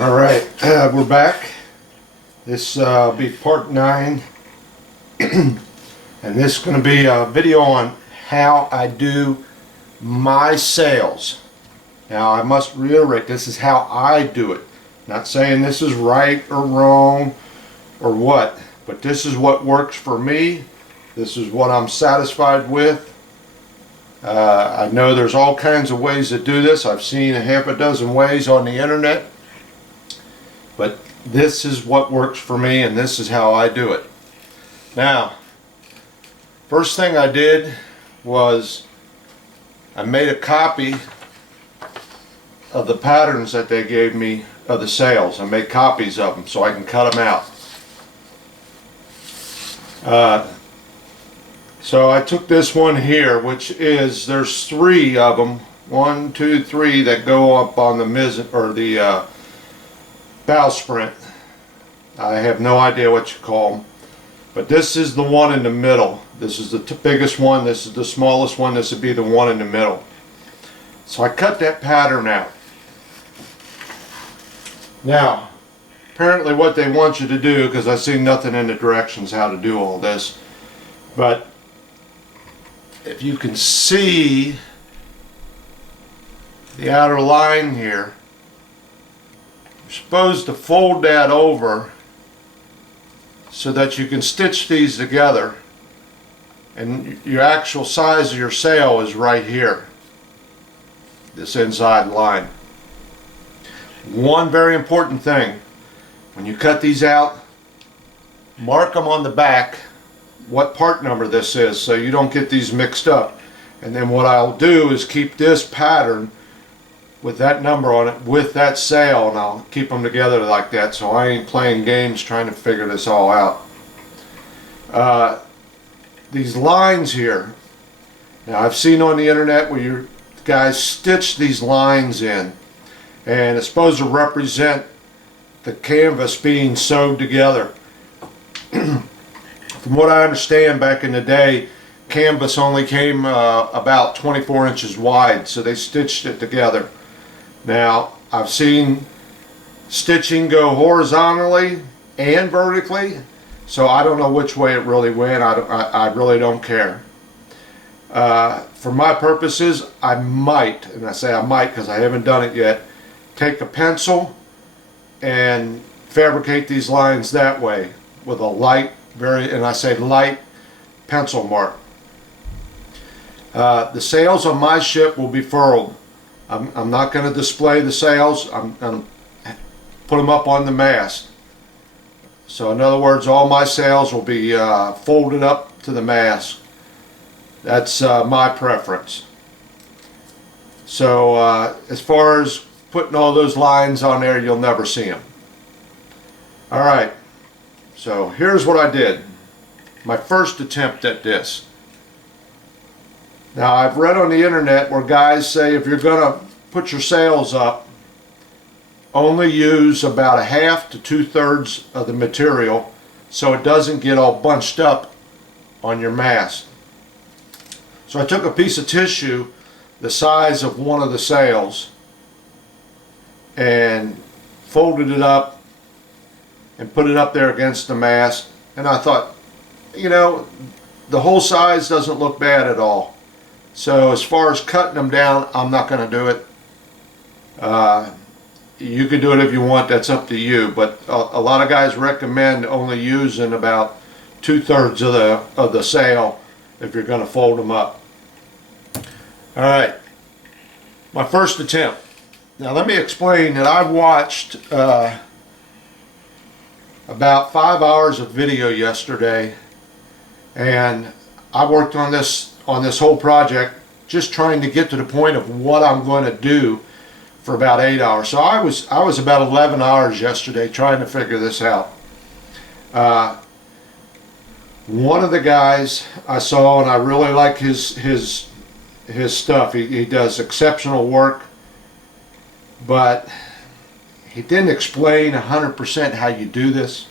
All right, we're back. This will be part 9, and this is going to be a video on how I do my sales. Now, I must reiterate, this is how I do it. Not saying this is right or wrong or what, but this is what works for me. This is what I'm satisfied with. I know there's all kinds of ways to do this. I've seen a half a dozen ways on the internet. But this is what works for me, and this is how I do it. Now, first thing I did was I made a copy of the patterns that they gave me of the sales. I made copies of them so I can cut them out. So I took this one here, which is, there's 3 of them, 1, 2, 3 that go up on the mizzen or the bowsprit. I have no idea what you call them, but this is the one in the middle. This is the biggest one, this is the smallest one, this would be the one in the middle. So I cut that pattern out. Now, apparently what they want you to do, because I see nothing in the directions how to do all this, but if you can see the outer line here, you're supposed to fold that over so that you can stitch these together, and your actual size of your sail is right here, this inside line. One very important thing, when you cut these out, mark them on the back what part number this is so you don't get these mixed up. And then what I'll do is keep this pattern with that number on it with that sail, and I'll keep them together like that, so I ain't playing games trying to figure this all out. These lines here, now I've seen on the internet where you guys stitch these lines in, and it's supposed to represent the canvas being sewed together. From what I understand, back in the day, canvas only came about 24 inches wide, so they stitched it together. Now, I've seen stitching go horizontally and vertically, so I don't know which way it really went. I really don't care. For my purposes, I might, and I say I might because I haven't done it yet, take a pencil and fabricate these lines that way with a light, and I say light, pencil mark. The sails on my ship will be furled. I'm not going to display the sails. I'm going to put them up on the mast. So in other words, all my sails will be folded up to the mast. That's my preference. So as far as putting all those lines on there, you'll never see them. Alright, so here's what I did. My first attempt at this. Now, I've read on the internet where guys say if you're going to put your sails up, only use about 1/2 to 2/3 of the material so it doesn't get all bunched up on your mast. So I took a piece of tissue the size of one of the sails and folded it up and put it up there against the mast, and I thought, you know, the whole size doesn't look bad at all. So as far as cutting them down, I'm not going to do it. You can do it if you want, that's up to you, but a lot of guys recommend only using about 2/3 of the sail if you're going to fold them up. Alright, my first attempt. Now let me explain that I watched about 5 hours of video yesterday, and I worked on this whole project just trying to get to the point of what I'm going to do for about 8 hours. So I was about 11 hours yesterday trying to figure this out. One of the guys I saw, and I really like his stuff. He does exceptional work, but he didn't explain 100% how you do this.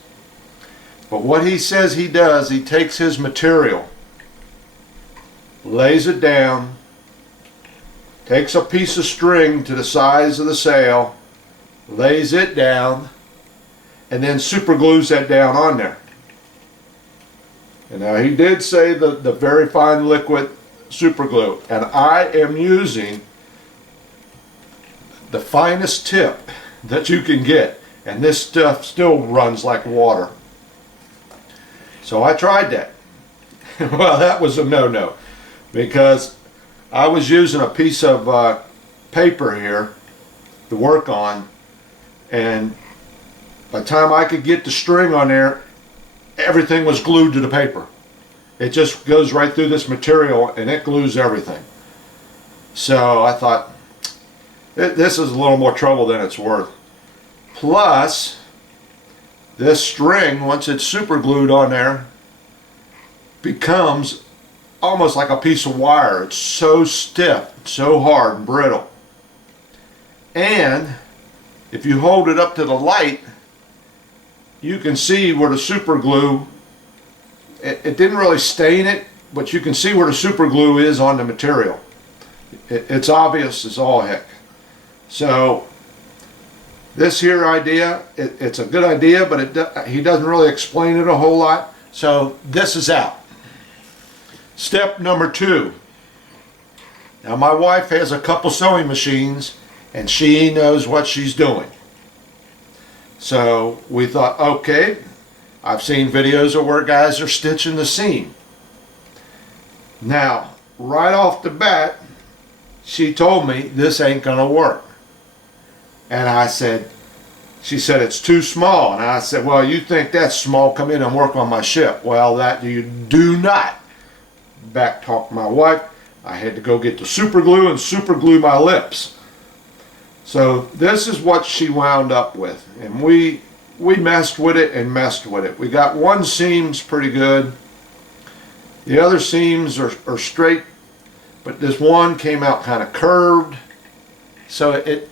But what he says he does, he takes his material, lays it down, takes a piece of string to the size of the sail, lays it down, and then super glues that down on there. And now he did say the very fine liquid super glue, and I am using the finest tip that you can get, and this stuff still runs like water. So I tried that. Well, that was a no-no, because I was using a piece of paper here to work on, and by the time I could get the string on there, everything was glued to the paper. It just goes right through this material and it glues everything. So I thought, this is a little more trouble than it's worth. Plus, this string, once it's super glued on there, becomes almost like a piece of wire. It's so stiff, it's so hard and brittle. And if you hold it up to the light, you can see where the super glue, it didn't really stain it, but you can see where the super glue is on the material. It's obvious as all heck. So this here idea, it's a good idea, but he doesn't really explain it a whole lot. So this is out. Step number 2. Now my wife has a couple sewing machines and she knows what she's doing. So we thought, okay, I've seen videos of where guys are stitching the seam. Now, right off the bat, she told me this ain't gonna work. And I said, she said it's too small. And I said, well, you think that's small, come in and work on my ship. Well, that you do not. Back talk my wife. I had to go get the super glue and super glue my lips. So this is what she wound up with, and we messed with it and messed with it. We got one seam's pretty good. The other seams are straight, but this one came out kind of curved. So it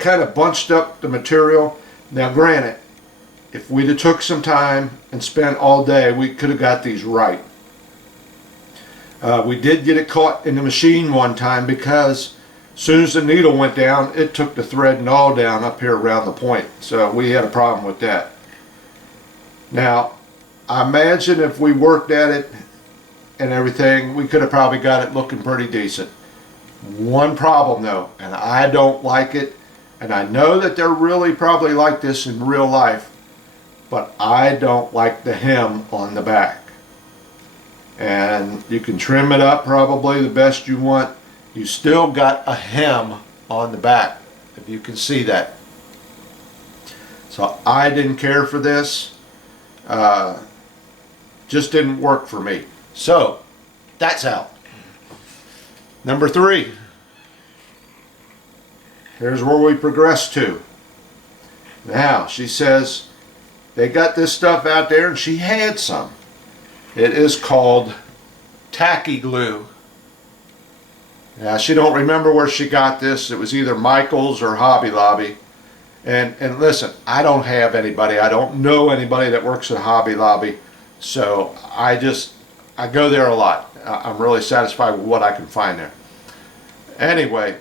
kind of bunched up the material. Now granted, if we'd have took some time and spent all day, we could have got these right. We did get it caught in the machine one time because as soon as the needle went down, it took the thread and all down up here around the point. So we had a problem with that. Now, I imagine if we worked at it and everything, we could have probably got it looking pretty decent. One problem though, and I don't like it, and I know that they're really probably like this in real life, but I don't like the hem on the back. And you can trim it up probably the best you want. You still got a hem on the back, if you can see that. So I didn't care for this. Just didn't work for me. So that's out. Number 3. Here's where we progress to. Now she says they got this stuff out there and she had some. It is called Tacky glue. Now she don't remember where she got this. It was either Michael's or Hobby Lobby. And listen, I don't have anybody. I don't know anybody that works at Hobby Lobby. So I go there a lot. I'm really satisfied with what I can find there. Anyway,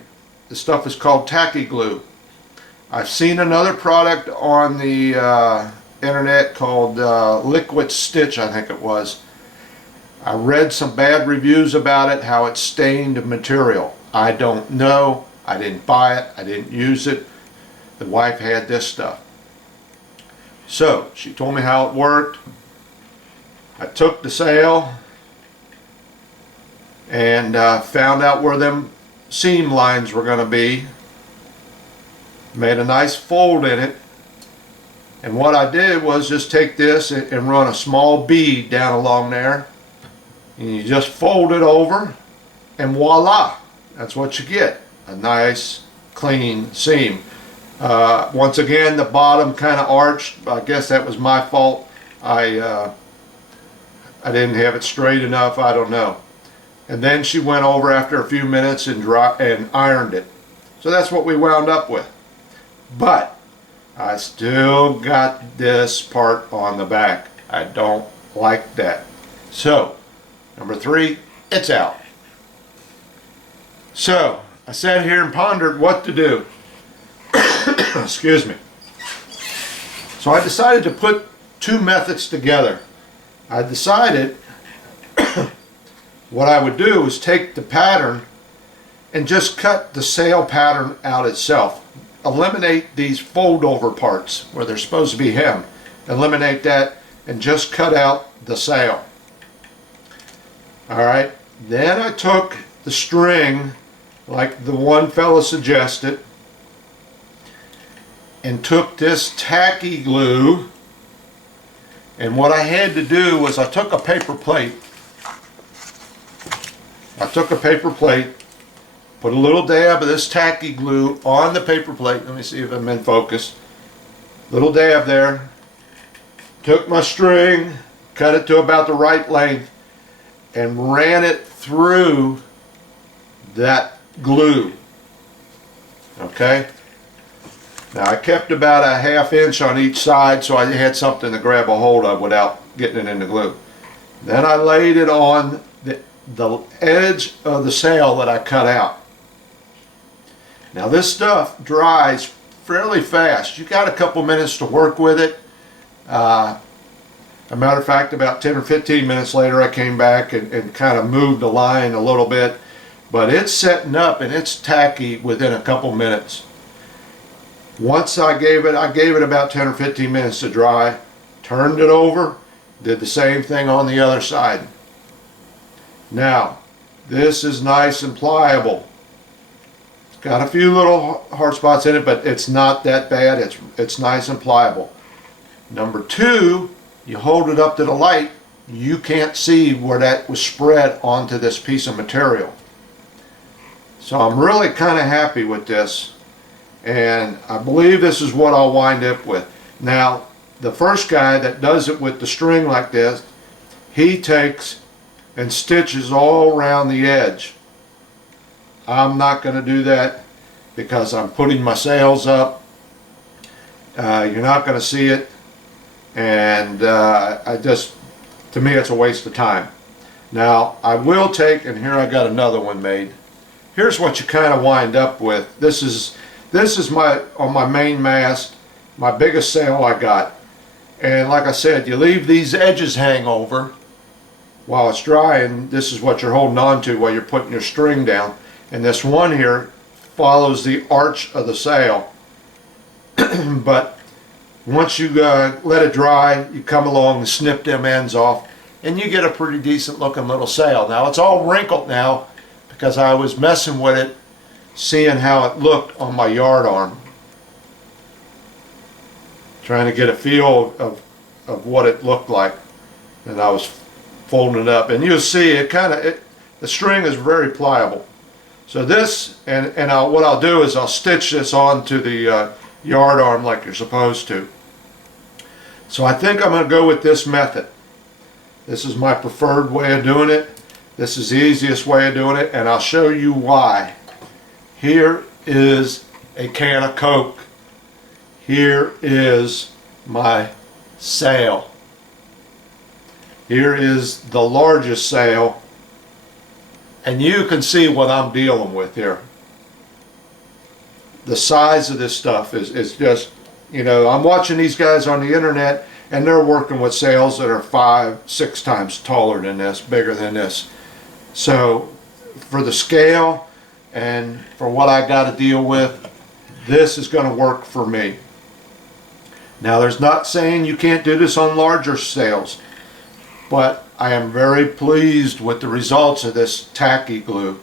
the stuff is called Tacky glue. I've seen another product on the internet called Liquid Stitch, I think it was. I read some bad reviews about it, how it stained material. I don't know. I didn't buy it. I didn't use it. The wife had this stuff. So she told me how it worked. I took the sale and found out where them seam lines were going to be. Made a nice fold in it. And what I did was just take this and run a small bead down along there. And you just fold it over, and voila, that's what you get. A nice, clean seam. Once again, the bottom kind of arched. I guess that was my fault. I didn't have it straight enough. I don't know. And then she went over after a few minutes and ironed it. So that's what we wound up with. But I still got this part on the back. I don't like that. So number 3, it's out. So I sat here and pondered what to do. Excuse me. So I decided to put two methods together. I decided what I would do is take the pattern and just cut the sail pattern out itself. Eliminate these fold over parts where they're supposed to be hemmed. Eliminate that and just cut out the sail. Alright, then I took the string like the one fella suggested and took this tacky glue, and what I had to do was I took a paper plate. Put a little dab of this tacky glue on the paper plate. Let me see if I'm in focus. Little dab there. Took my string, cut it to about the right length, and ran it through that glue. Okay? Now I kept about a ½ inch on each side so I had something to grab a hold of without getting it in the glue. Then I laid it on the edge of the sail that I cut out. Now this stuff dries fairly fast. You got a couple minutes to work with it. As a matter of fact, about 10 or 15 minutes later I came back and kind of moved the line a little bit, but it's setting up and it's tacky within a couple minutes. Once I gave it about 10 or 15 minutes to dry, turned it over, did the same thing on the other side. Now this is nice and pliable. It's got a few little hard spots in it, but it's not that bad. It's nice and pliable. Number two, you hold it up to the light, you can't see where that was spread onto this piece of material. So I'm really kind of happy with this, and I believe this is what I'll wind up with. Now the first guy that does it with the string like this, he takes and stitches all around the edge. I'm not going to do that because I'm putting my sails up. You're not going to see it, and to me it's a waste of time. Now I will take, and here I got another one made. Here's what you kind of wind up with. This is on my main mast, my biggest sail I got. And like I said, you leave these edges hang over while it's drying. This is what you're holding on to while you're putting your string down. And this one here follows the arch of the sail. But once you let it dry, you come along and snip them ends off, and you get a pretty decent looking little sail. Now it's all wrinkled now because I was messing with it, seeing how it looked on my yard arm, trying to get a feel of what it looked like, and I was folding it up, and you'll see it the string is very pliable. So this, and what I'll do is I'll stitch this onto the yard arm like you're supposed to. So I think I'm going to go with this method. This is my preferred way of doing it. This is the easiest way of doing it, and I'll show you why. Here is a can of Coke. Here is my sail. Here is the largest sail, and you can see what I'm dealing with here. The size of this stuff is just, you know, I'm watching these guys on the internet and they're working with sails that are 5-6 times taller than this, bigger than this. So for the scale and for what I got to deal with, this is going to work for me. Now there's not saying you can't do this on larger sails, but I am very pleased with the results of this tacky glue.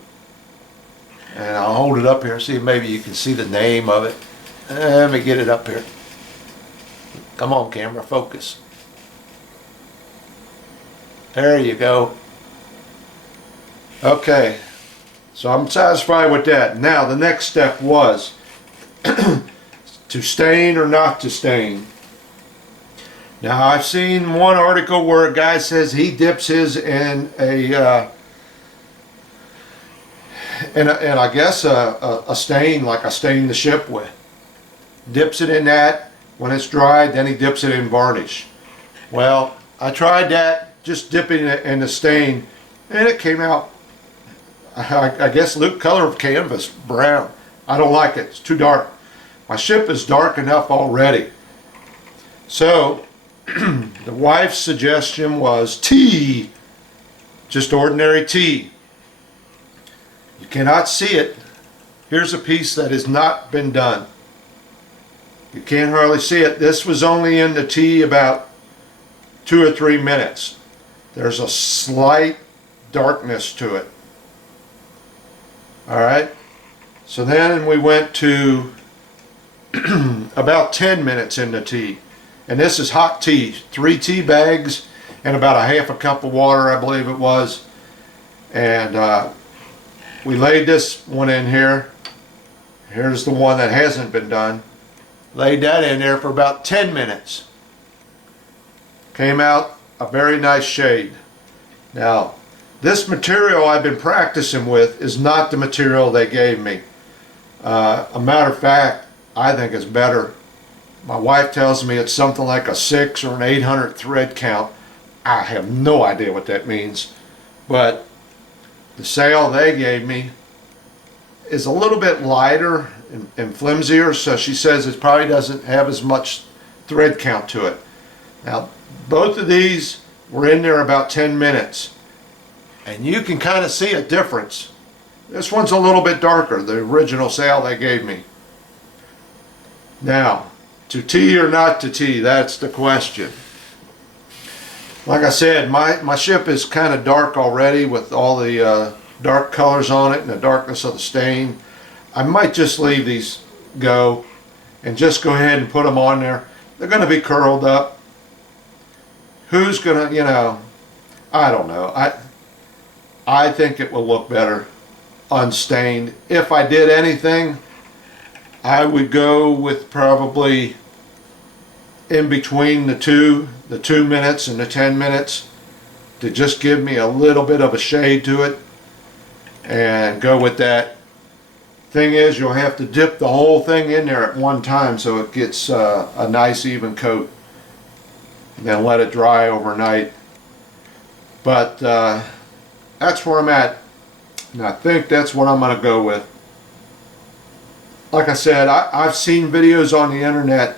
And I'll hold it up here, see if maybe you can see the name of it. Let me get it up here. Come on, camera, focus. There you go. Okay, so I'm satisfied with that. Now the next step was to stain or not to stain. Now I've seen one article where a guy says he dips his in I guess a stain like I stain the ship with. Dips it in that. When it's dry, then he dips it in varnish. Well, I tried that, just dipping it in the stain, and it came out, I guess, the color of canvas, brown. I don't like it. It's too dark. My ship is dark enough already. So the wife's suggestion was tea, just ordinary tea. You cannot see it. Here's a piece that has not been done. You can't hardly see it. This was only in the tea about 2 or 3 minutes. There's a slight darkness to it. Alright, so then we went to about 10 minutes in the tea. And this is hot tea. 3 tea bags and about a half a cup of water, I believe it was. And we laid this one in here. Here's the one that hasn't been done. Laid that in there for about 10 minutes. Came out a very nice shade. Now, this material I've been practicing with is not the material they gave me. A matter of fact, I think it's better. My wife tells me it's something like a 600 or an 800 thread count. I have no idea what that means. But the sail they gave me is a little bit lighter and flimsier, so she says it probably doesn't have as much thread count to it. Now, both of these were in there about 10 minutes. And you can kind of see a difference. This one's a little bit darker, the original sail they gave me. Now, to tea or not to tea, that's the question. Like I said, my ship is kind of dark already with all the dark colors on it and the darkness of the stain. I might just leave these go and just go ahead and put them on there. They're going to be curled up. Who's going to, you know, I don't know. I think it will look better unstained. If I did anything, I would go with probably in between the 2 minutes and the 10 minutes to just give me a little bit of a shade to it, and go with that. Thing is, you'll have to dip the whole thing in there at one time so it gets a nice even coat, and then let it dry overnight. But that's where I'm at, and I think that's what I'm going to go with. Like I said, I've seen videos on the internet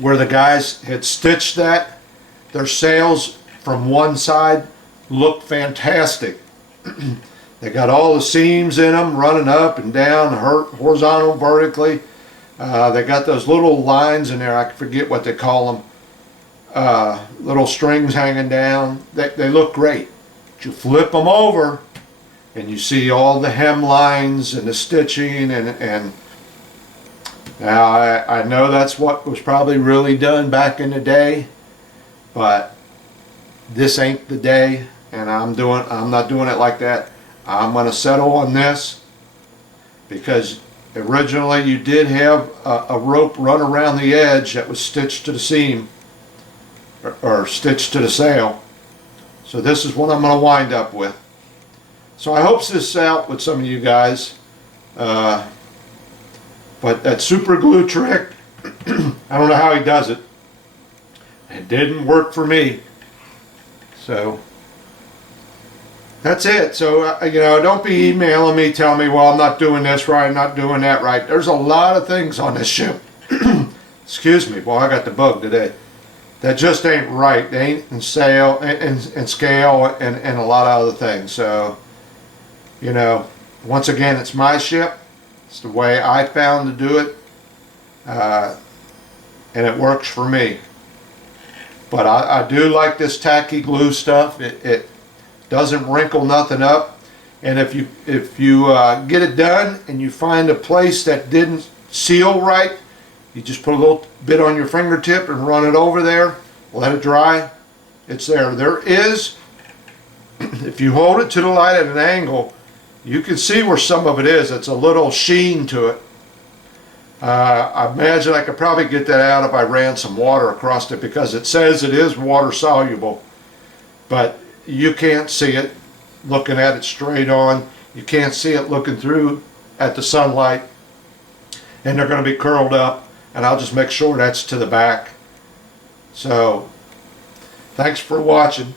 where the guys had stitched that. Their sails from one side looked fantastic. They got all the seams in them running up and down, horizontal, vertically. They got those little lines in there, I forget what they call them, little strings hanging down. They look great. But you flip them over and you see all the hem lines and the stitching, and now I know that's what was probably really done back in the day, but this ain't the day, and I'm not doing it like that. I'm going to settle on this because originally you did have a rope run around the edge that was stitched to the seam or stitched to the sail. So this is what I'm going to wind up with. So I hope this out with some of you guys. But that super glue trick, I don't know how he does it. It didn't work for me. So that's it. So, you know, don't be emailing me, telling me, well, I'm not doing this right, I'm not doing that right. There's a lot of things on this ship. Excuse me, boy, I got the bug today. That just ain't right. They ain't in sail and scale and a lot of other things. So, you know, once again, it's my ship. It's the way I found to do it. And it works for me. But I do like this tacky glue stuff. It doesn't wrinkle nothing up, and if you get it done and you find a place that didn't seal right, you just put a little bit on your fingertip and run it over there, let it dry. It's there. There is, if you hold it to the light at an angle, you can see where some of it is. It's a little sheen to it. I imagine I could probably get that out if I ran some water across it, because it says it is water soluble, but you can't see it looking at it straight on. You can't see it looking through at the sunlight, and they're going to be curled up, and I'll just make sure that's to the back. So thanks for watching.